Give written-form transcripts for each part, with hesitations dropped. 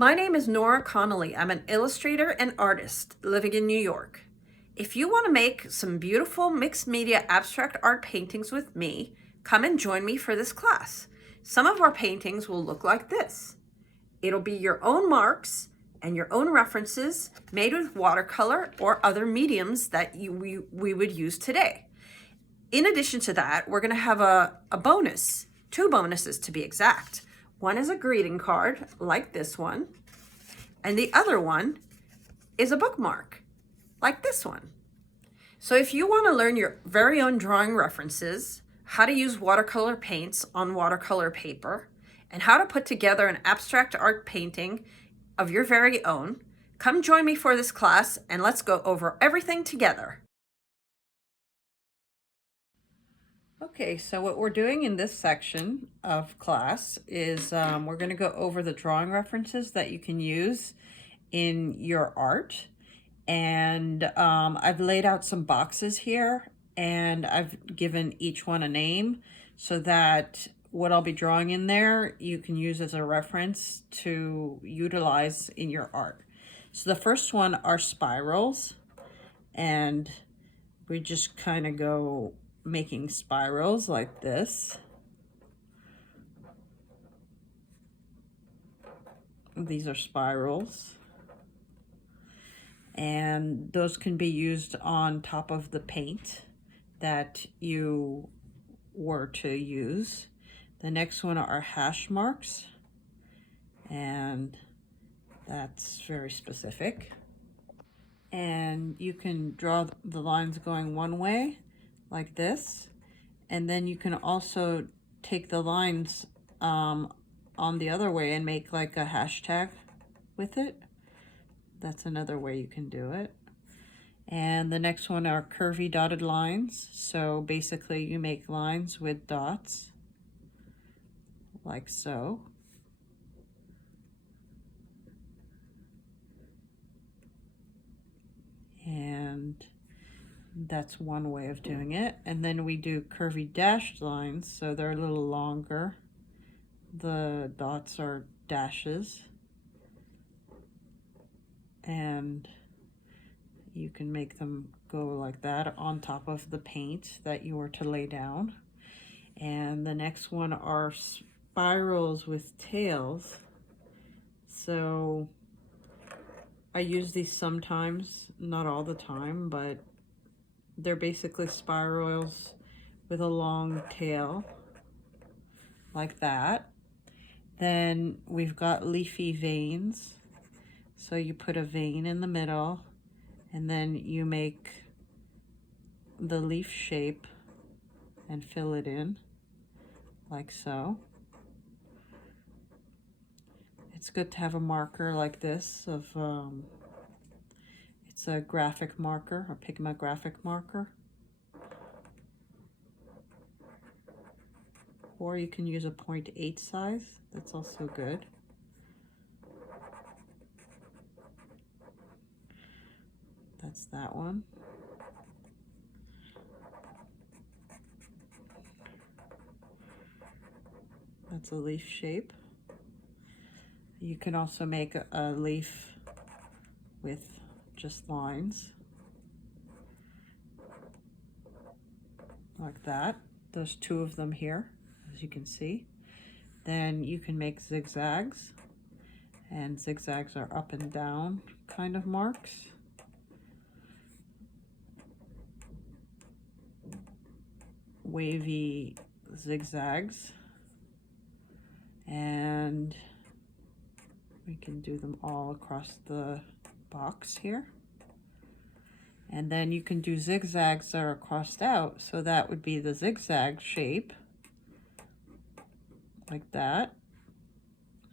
My name is Noura Connolly. I'm an illustrator and artist living in New York. If you want to make some beautiful mixed media abstract art paintings with me, come and join me for this class. Some of our paintings will look like this. It'll be your own marks and your own references made with watercolor or other mediums that we would use today. In addition to that, we're going to have a bonus, 2 bonuses to be exact. One is a greeting card like this one, and the other one is a bookmark like this one. So if you want to learn your very own drawing references, how to use watercolor paints on watercolor paper, and how to put together an abstract art painting of your very own, come join me for this class and let's go over everything together. Okay, so what we're doing in this section of class is we're going to go over the drawing references that you can use in your art. And I've laid out some boxes here and I've given each one a name so that what I'll be drawing in there you can use as a reference to utilize in your art. So the first one are spirals, and we just kind of go making spirals like this. These are spirals, and those can be used on top of the paint that you were to use. The next one are hash marks, and that's very specific. And you can draw the lines going one way like this, and then you can also take the lines on the other way and make like a hashtag with it. That's another way you can do it. And the next one are curvy dotted lines. So basically you make lines with dots like so. And that's one way of doing it. And then we do curvy dashed lines, so they're a little longer. The dots are dashes. And you can make them go like that on top of the paint that you were to lay down. And the next one are spirals with tails. So I use these sometimes, not all the time, but they're basically spirals with a long tail like that. Then we've got leafy veins. So you put a vein in the middle, and then you make the leaf shape and fill it in like so. It's good to have a marker like this of it's a graphic marker, a Pigma graphic marker. Or you can use a 0.8 size, that's also good. That's that one. That's a leaf shape. You can also make a leaf with just lines like that. There's 2 of them here, as you can see. Then you can make zigzags, and zigzags are up and down kind of marks. Wavy zigzags, and we can do them all across the box here. And then you can do zigzags that are crossed out, so that would be the zigzag shape like that.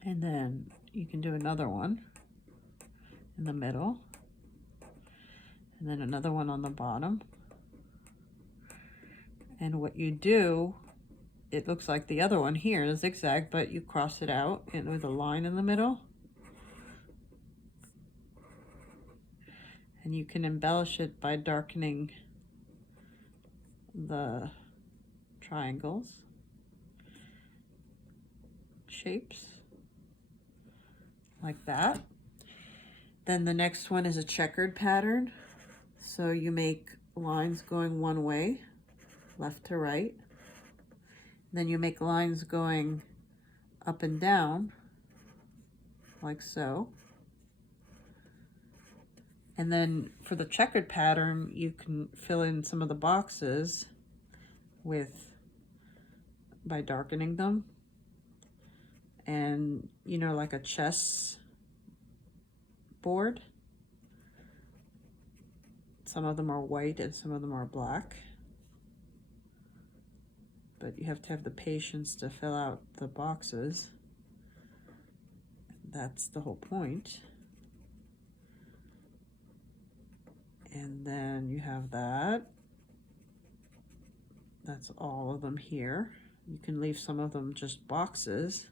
And then you can do another one in the middle, and then another one on the bottom. And what you do, it looks like the other one here, the zigzag, but you cross it out with a line in the middle. And you can embellish it by darkening the triangles, shapes, like that. Then the next one is a checkered pattern. So you make lines going one way, left to right. Then you make lines going up and down, like so. And then for the checkered pattern, you can fill in some of the boxes by darkening them. And, you know, like a chess board. Some of them are white and some of them are black. But you have to have the patience to fill out the boxes. That's the whole point. And then you have that. That's all of them here. You can leave some of them just boxes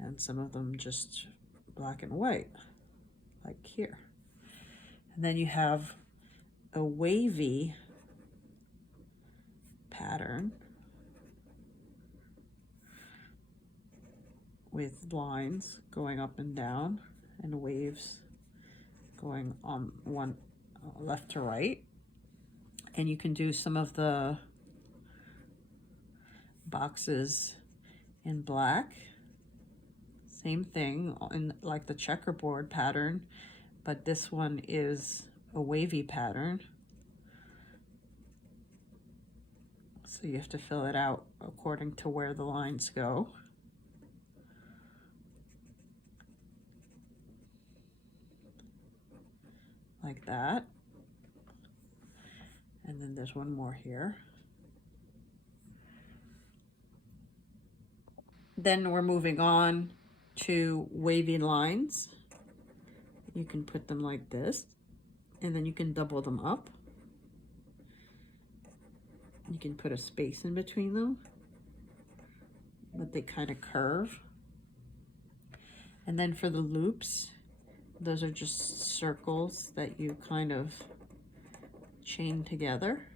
and some of them just black and white, like here. And then you have a wavy pattern with lines going up and down and waves going on one left to right. And you can do some of the boxes in black. Same thing in like the checkerboard pattern, but this one is a wavy pattern. So you have to fill it out according to where the lines go. Like that. And then there's one more here. Then we're moving on to wavy lines. You can put them like this, and then you can double them up. You can put a space in between them, but they kind of curve. And then for the loops, those are just circles that you kind of chain together.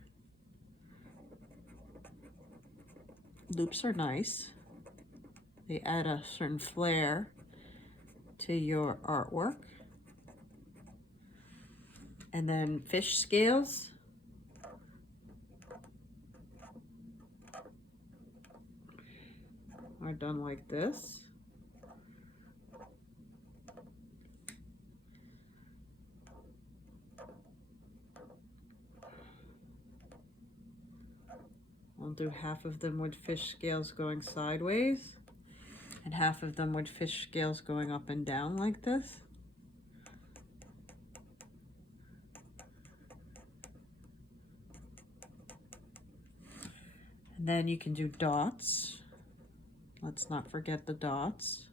Loops are nice. They add a certain flair to your artwork. And then fish scales. Are done like this. I'll do half of them with fish scales going sideways and half of them with fish scales going up and down like this. And then you can do dots. Let's not forget the dots.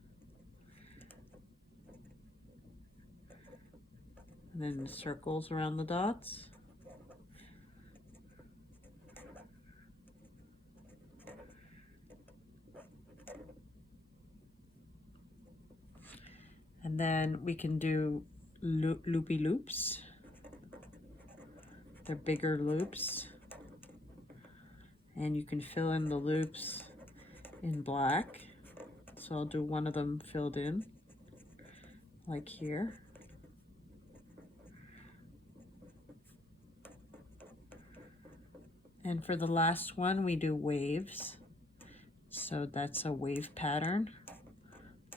And then circles around the dots. And then we can do loopy loops. They're bigger loops. And you can fill in the loops in black. So I'll do one of them filled in, like here. And for the last one, we do waves. So that's a wave pattern,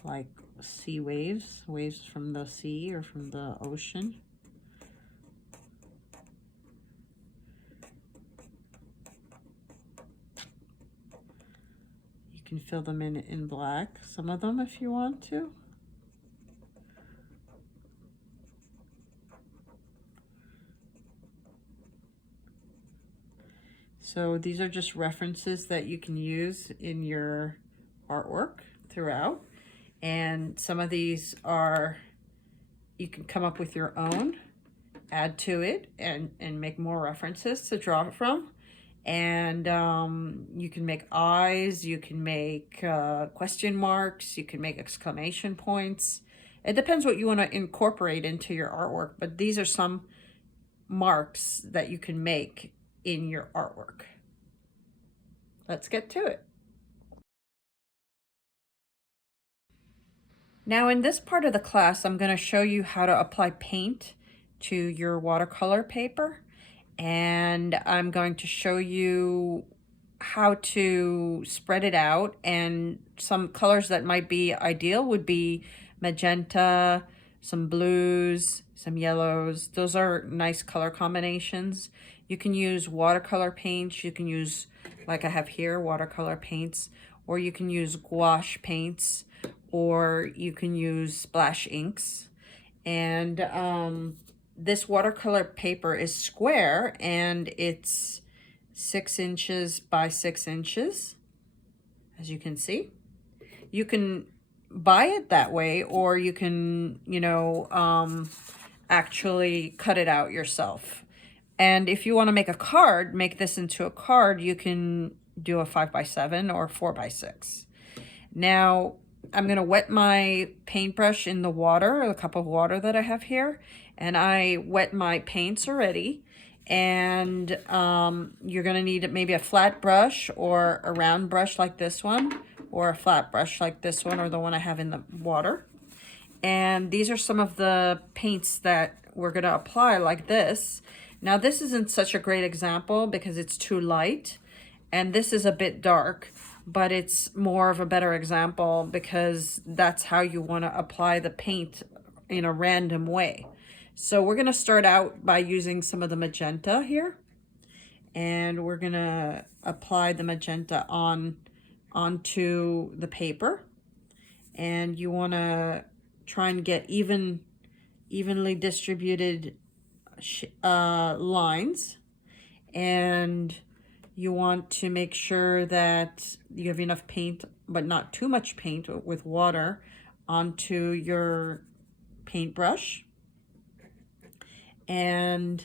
like sea waves, waves from the sea or from the ocean. You can fill them in black, some of them if you want to. So these are just references that you can use in your artwork throughout. And some of these are, you can come up with your own, add to it, and make more references to draw it from. And you can make eyes, you can make question marks, you can make exclamation points. It depends what you want to incorporate into your artwork, but these are some marks that you can make in your artwork. Let's get to it. Now in this part of the class, I'm going to show you how to apply paint to your watercolor paper. And I'm going to show you how to spread it out, and some colors that might be ideal would be magenta, some blues, some yellows. Those are nice color combinations. You can use watercolor paints, you can use, like I have here, watercolor paints, or you can use gouache paints, or you can use splash inks. And this watercolor paper is square, and it's 6 inches by 6 inches, as you can see. You can buy it that way, or you can, actually cut it out yourself. And if you want to make a card, make this into a card, you can do a 5x7 or 4x6. Now, I'm going to wet my paintbrush in the water, a cup of water that I have here, and I wet my paints already. And you're going to need maybe a flat brush or a round brush like this one, or a flat brush like this one, or the one I have in the water. And these are some of the paints that we're going to apply like this. Now this isn't such a great example because it's too light, and this is a bit dark, but it's more of a better example because that's how you want to apply the paint in a random way. So we're going to start out by using some of the magenta here, and we're going to apply the magenta onto the paper. And you want to try and get evenly distributed lines, and you want to make sure that you have enough paint, but not too much paint with water, onto your paintbrush. And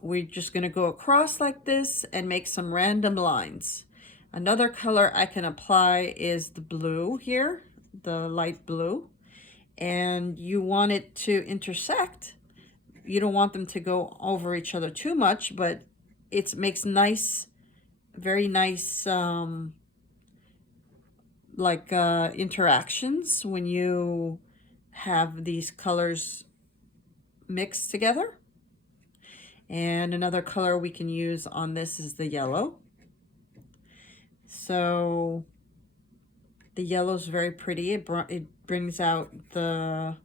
we're just going to go across like this and make some random lines. Another color I can apply is the blue here, the light blue, and you want it to intersect. You don't want them to go over each other too much, but it makes nice, very nice interactions when you have these colors mixed together. And another color we can use on this is the yellow. So the yellow is very pretty. It brings out the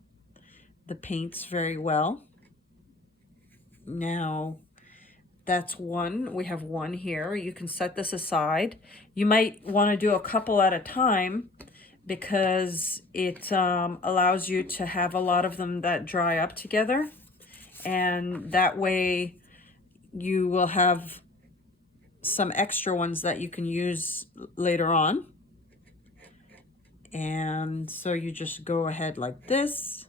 paints very well. Now that's one. We have one here. You can set this aside. You might want to do a couple at a time because it allows you to have a lot of them that dry up together, and that way you will have some extra ones that you can use later on. And so you just go ahead like this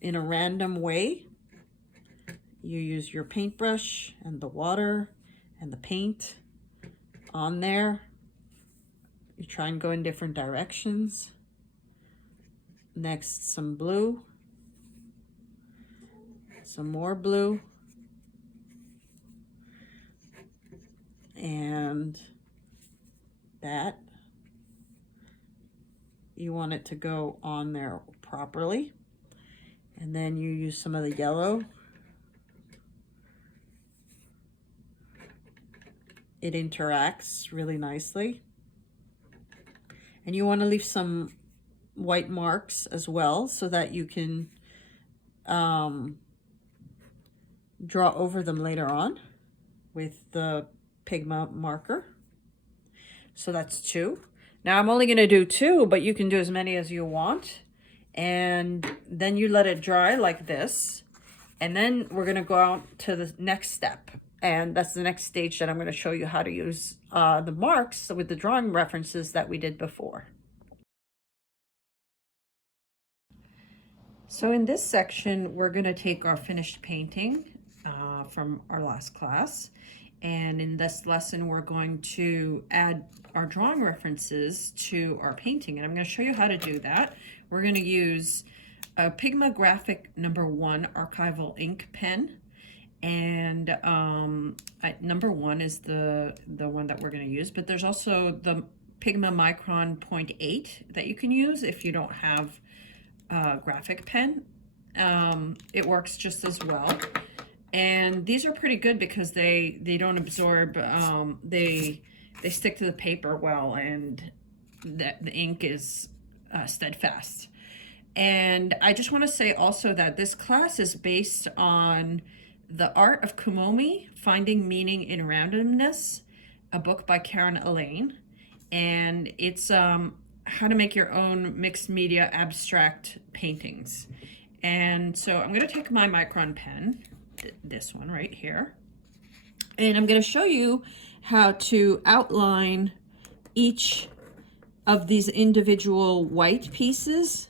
in a random way. You use your paintbrush and the water and the paint on there. You try and go in different directions. Next, some blue, some more blue, and that. You want it to go on there properly. And then you use some of the yellow. It interacts really nicely. And you want to leave some white marks as well so that you can draw over them later on with the Pigma marker. So that's 2. Now I'm only going to do 2, but you can do as many as you want. And then you let it dry like this. And then we're going to go out to the next step. And that's the next stage that I'm going to show you how to use the marks with the drawing references that we did before. So in this section, we're going to take our finished painting from our last class. And in this lesson, we're going to add our drawing references to our painting. And I'm going to show you how to do that. We're going to use a Pigma Graphic #1 archival ink pen. And #1 is the one that we're going to use. But there's also the Pigma Micron 0.8 that you can use if you don't have graphic pen. It works just as well. And these are pretty good because they don't absorb, they stick to the paper well, and the ink is steadfast. And I just want to say also that this class is based on The Art of Kumomi, Finding Meaning in Randomness, a book by Karen Elaine. And it's how to make your own mixed media abstract paintings. And so I'm going to take my Micron pen, this one right here, and I'm going to show you how to outline each of these individual white pieces.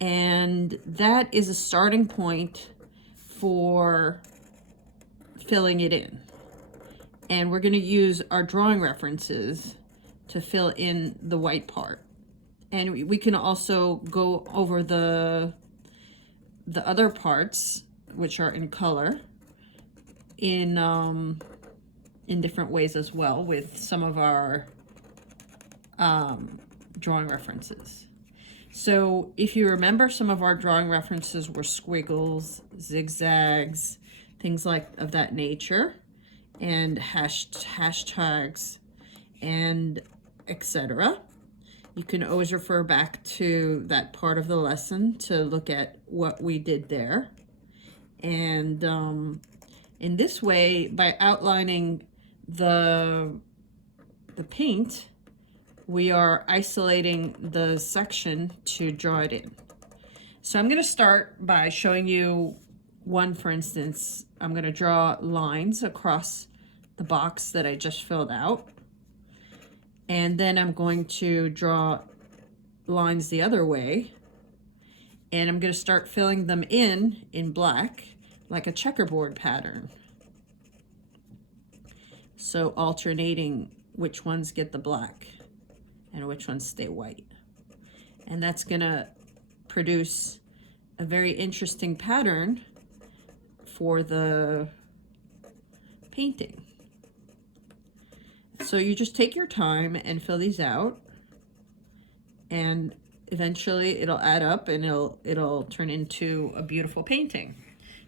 And that is a starting point for filling it in. And we're going to use our drawing references to fill in the white part. And we can also go over the other parts, which are in color, in different ways as well, with some of our drawing references. So if you remember, some of our drawing references were squiggles, zigzags, things like of that nature, and hashtags, and etc. You can always refer back to that part of the lesson to look at what we did there. And in this way, by outlining the paint, we are isolating the section to draw it in. So I'm going to start by showing you one, for instance. I'm going to draw lines across the box that I just filled out. And then I'm going to draw lines the other way. And I'm going to start filling them in black, like a checkerboard pattern. So alternating which ones get the black and which ones stay white. And that's going to produce a very interesting pattern for the painting. So you just take your time and fill these out, and eventually it'll add up and it'll turn into a beautiful painting.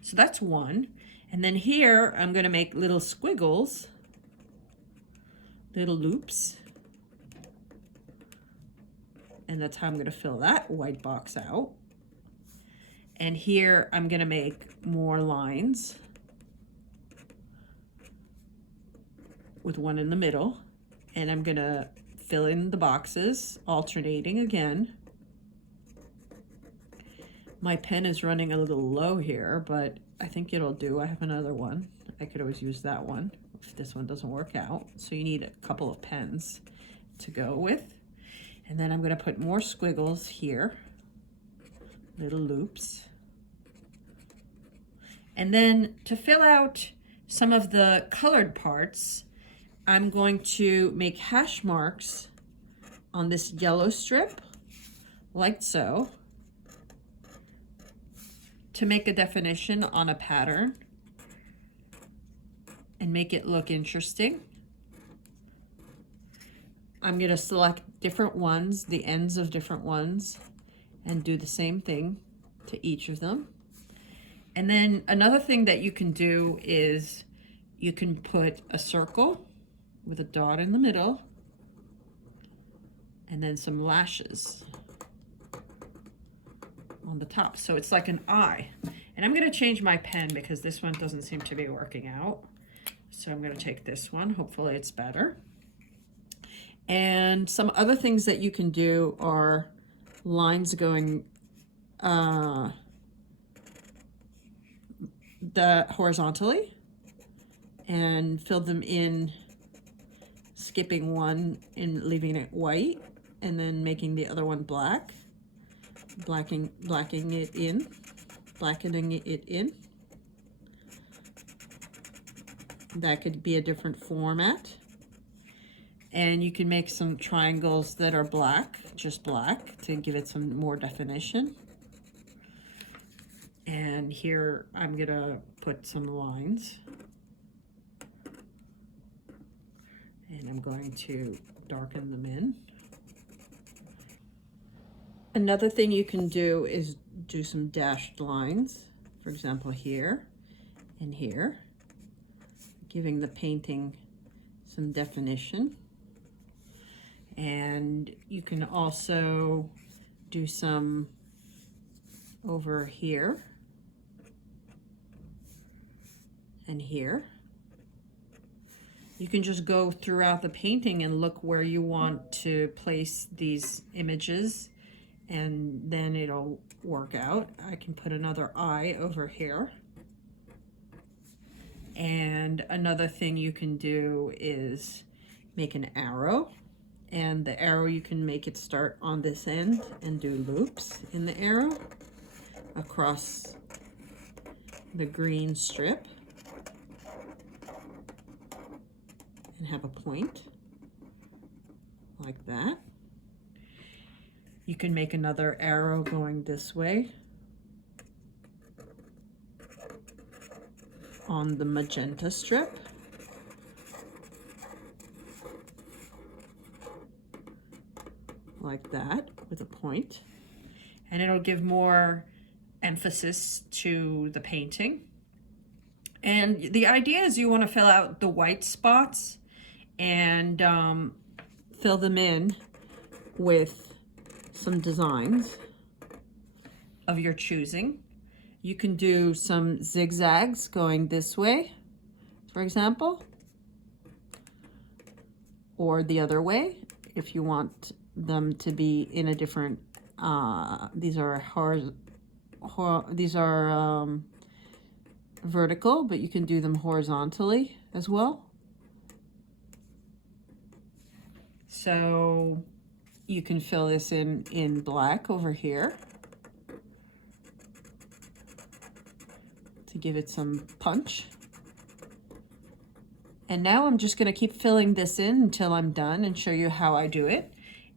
So that's one. And then here I'm going to make little squiggles, little loops. And that's how I'm going to fill that white box out. And here I'm going to make more lines with one in the middle. And I'm going to fill in the boxes, alternating again. My pen is running a little low here, but I think it'll do. I have another one. I could always use that one if this one doesn't work out. So you need a couple of pens to go with. And then I'm going to put more squiggles here, little loops. And then to fill out some of the colored parts, I'm going to make hash marks on this yellow strip, like so, to make a definition on a pattern and make it look interesting. I'm going to select different ones, the ends of different ones, and do the same thing to each of them. And then another thing that you can do is you can put a circle with a dot in the middle and then some lashes on the top. So it's like an eye. And I'm going to change my pen because this one doesn't seem to be working out. So I'm going to take this one. Hopefully it's better. And some other things that you can do are lines going horizontally, and fill them in, skipping one and leaving it white, and then making the other one black, blackening it in. That could be a different format. And you can make some triangles that are black, just black, to give it some more definition. And here I'm gonna put some lines. And I'm going to darken them in. Another thing you can do is do some dashed lines, for example, here and here, giving the painting some definition. And you can also do some over here and here. You can just go throughout the painting and look where you want to place these images, and then it'll work out. I can put another eye over here. And another thing you can do is make an arrow, and the arrow, you can make it start on this end and do loops in the arrow across the green strip and have a point like that. You can make another arrow going this way on the magenta strip. Like that with a point. And it'll give more emphasis to the painting. And the idea is you want to fill out the white spots and fill them in with some designs of your choosing. You can do some zigzags going this way, for example, or the other way if you want them to be in a different, these are vertical, but you can do them horizontally as well. So you can fill this in black over here to give it some punch. And now I'm just going to keep filling this in until I'm done and show you how I do it.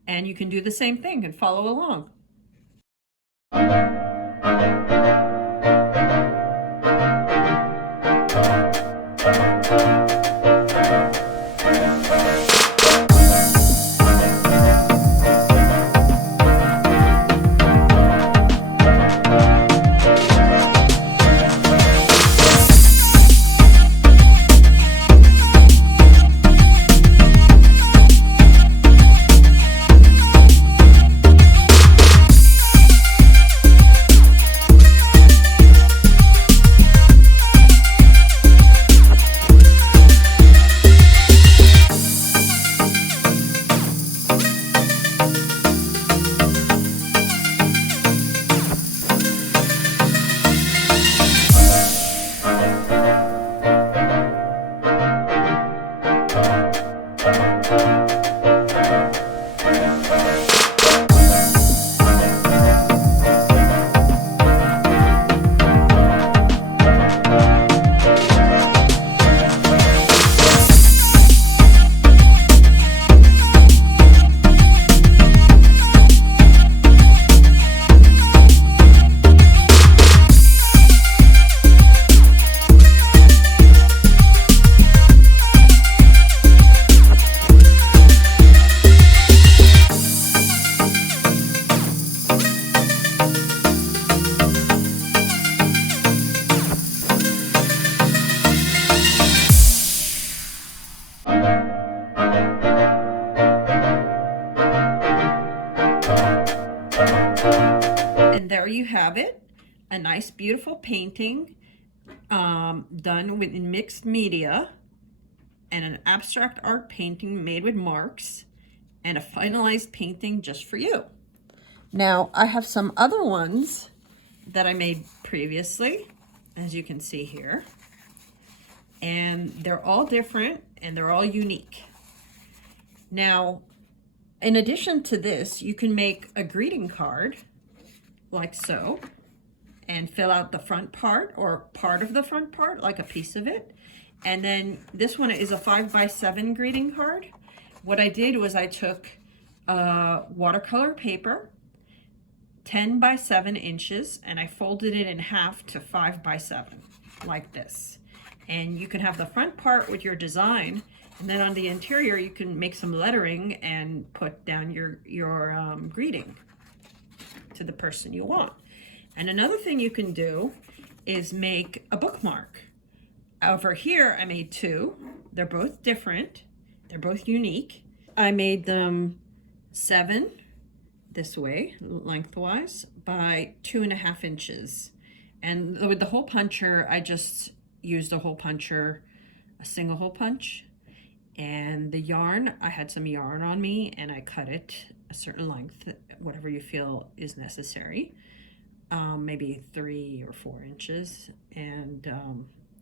And you can do the same thing and follow along. There you have it, a nice beautiful painting done with mixed media, and an abstract art painting made with marks, and a finalized painting just for you. Now I have some other ones that I made previously, as you can see here, and they're all different and they're all unique. Now, in addition to this, you can make a greeting card like so, and fill out the front part or part of the front part, like a piece of it. And then this one is a 5x7 greeting card. What I did was I took watercolor paper, 10 by 7 inches, and I folded it in half to 5 by 7, like this. And you can have the front part with your design, and then on the interior you can make some lettering and put down your greeting. to the person you want. And another thing you can do is make a bookmark. Over here, I made two. They're both different. They're both unique. I made them 7 this way, lengthwise, by 2.5 inches. And with the hole puncher, I just used a hole puncher, a single hole punch. And the yarn, I had some yarn on me and I cut it a certain length, whatever you feel is necessary. Maybe 3 or 4 inches. And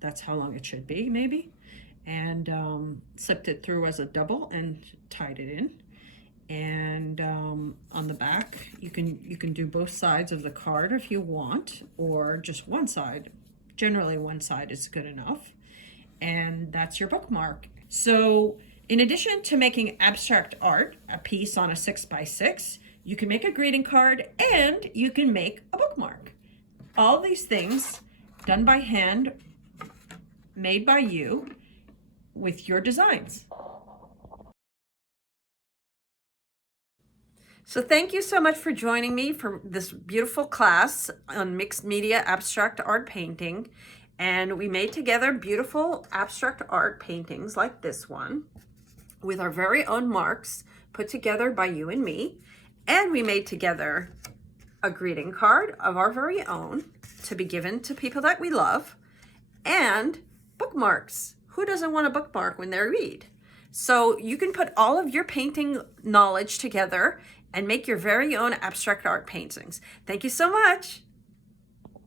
that's how long it should be, maybe. And slipped it through as a double and tied it in. And on the back, you can do both sides of the card if you want, or just one side. Generally, one side is good enough. And that's your bookmark. So in addition to making abstract art, a piece on a 6x6, you can make a greeting card and you can make a bookmark. All these things done by hand, made by you with your designs. So thank you so much for joining me for this beautiful class on mixed media abstract art painting. And we made together beautiful abstract art paintings like this one with our very own marks put together by you and me. And we made together a greeting card of our very own to be given to people that we love, and bookmarks. Who doesn't want a bookmark when they read? So you can put all of your painting knowledge together and make your very own abstract art paintings. Thank you so much.